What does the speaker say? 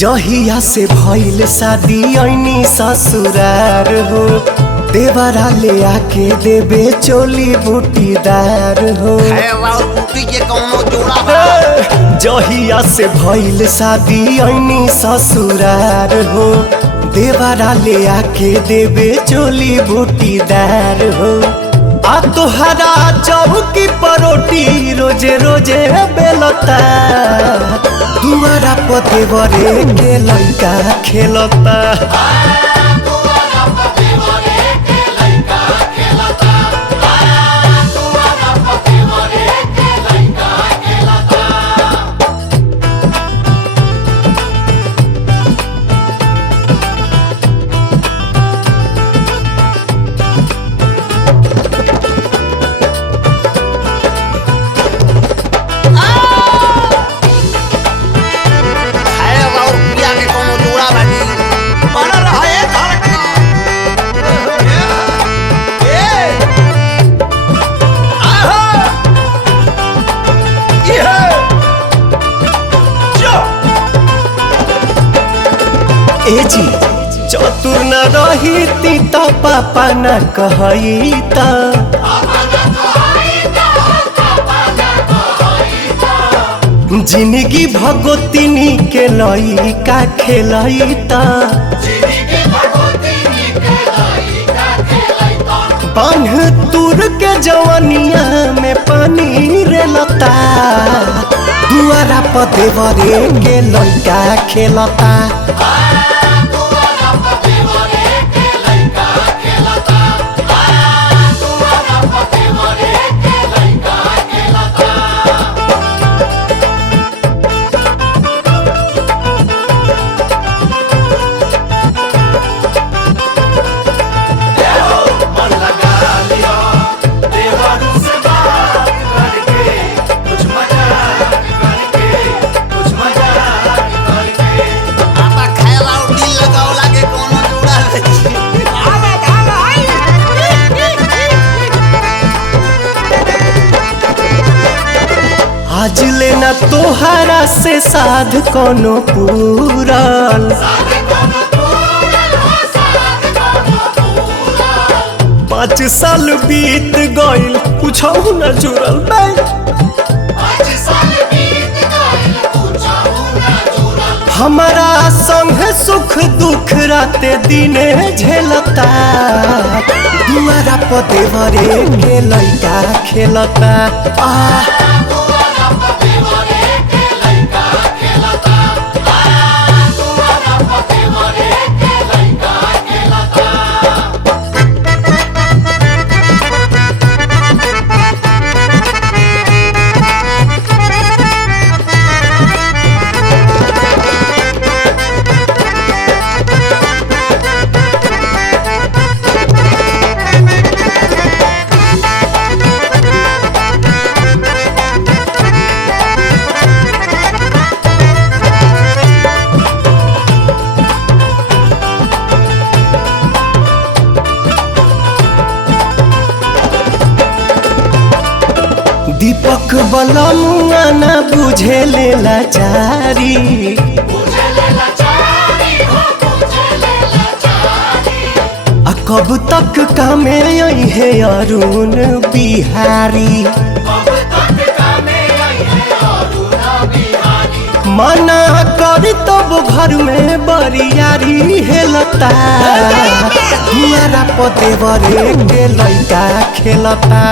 जहिया से भइल शादी ऐनी ससुरार हो, देवरा ले आके देबे चोली बूटीदार हो। जहिया से भइल शादी ऐनी ससुरार हो, देवरा ले आके देबे चोली बूटीदार हो। आ तोहरा चौकी परोटी रोजे रोजे बेलता, दुआरा पते बरे के लइका खेलता। ए जी चतुर न रही त पापा न कहई त, जिंदगी भगोतिनी के लइका खेलई त। बांध तुर के जवनिया में पानी रेलता, दुआरा पते बरे के लइका खेलता। आज लेना तोहरा से साध कोनो पूरल, 5 साल बीत गइल कुछौ न जुड़ल। हमारा संग सुख दुख राते दिने झेलता, दुआरा पते बरे के लइका खेलता। दीपक बलमुआ न बुझे ले लाचारी, आ कब तक कामे आई है अरुण बिहारी। मना कर तब घर में बरियारी हेलता, दुआरा पते बरे के लइका खेलता।